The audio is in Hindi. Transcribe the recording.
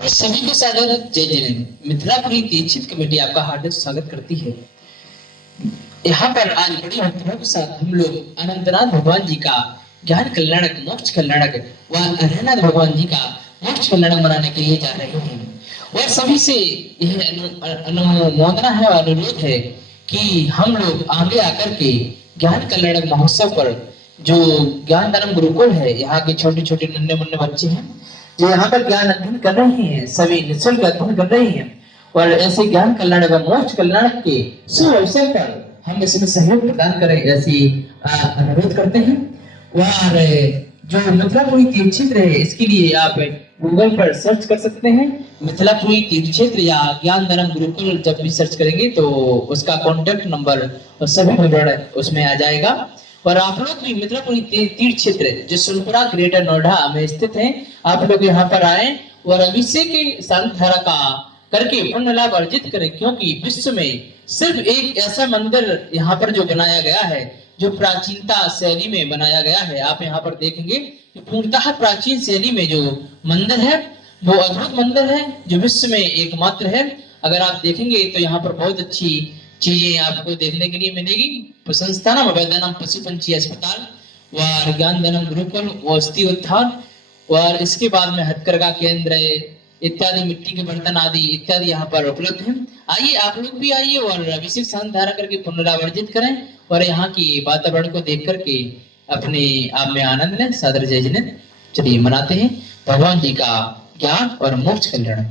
सभी को सादर जय जैन। मिथिलापुरी दीक्षित कमेटी आपका हार्दिक स्वागत करती है। यहाँ पर आज बड़ी भक्तियों के साथ हम लोग अनंतनाथ भगवान जी का ज्ञान कल्याणक मोक्ष कल्याणक व अरहनाथ भगवान जी का मोक्ष कल्याणक मनाने के लिए जा रहे हैं। और सभी से यह अनुमोदना है और अनुरोध है कि हम लोग आगे आकर के ज्ञान कल्याणक महोत्सव पर जो ज्ञान धर्म गुरुकुल है, यहाँ के छोटे छोटे नन्हे मुन्ने बच्चे हैं जो यहाँ पर ज्ञान अध्ययन कर रहे हैं, सभी निःशुल्क अध्ययन कर रहे हैं। और ऐसे ज्ञान कल्याण व मोक्ष कल्याण के शुभ अवसर पर हम इसमें सहयोग प्रदान करें, ऐसी अनुरोध करते हैं। और जो मिथिलापुरी तीर्थ क्षेत्र है, इसके लिए आप गूगल पर सर्च कर सकते हैं। मिथिलापुरी तीर्थ क्षेत्र या ज्ञान धर्म गुरुकुल जब भी सर्च करेंगे तो उसका कॉन्टेक्ट नंबर और सभी विवरण उसमें आ जाएगा। और आप लोग भी मिथिलापुरी तीर्थ क्षेत्र जो सोनपुरा ग्रेटर नोएडा में स्थित है, आप लोग यहाँ पर आए और अभिषेक की शांत धारा का करके पुण्य लाभ अर्जित करें, क्योंकि विश्व में सिर्फ एक ऐसा मंदिर यहाँ पर जो बनाया गया है, जो प्राचीनता शैली में बनाया गया है। आप यहाँ पर देखेंगे कि पूर्णतः प्राचीन शैली में जो मंदिर है वो अद्भुत मंदिर है, जो विश्व में एकमात्र है। अगर आप देखेंगे तो यहाँ पर बहुत अच्छी चीजें आपको देखने के लिए मिलेगी। संस्थानम अभयदानम पशु पंछी अस्पताल व ज्ञान धनम गुरुकुल वस्ती उत्थान, और इसके बाद में हथकरघा केंद्र इत्यादि, मिट्टी के बर्तन आदि इत्यादि यहाँ पर उपलब्ध है। आइए आप लोग भी आइए और अभिषेक शांत धारा करके पुनरावर्जित करें और यहाँ की वातावरण को देख करके अपने आप में आनंद लें। सादर जय जिनेन्द्र। चलिए मनाते हैं भगवान जी का ज्ञान और मोक्ष कल्याण।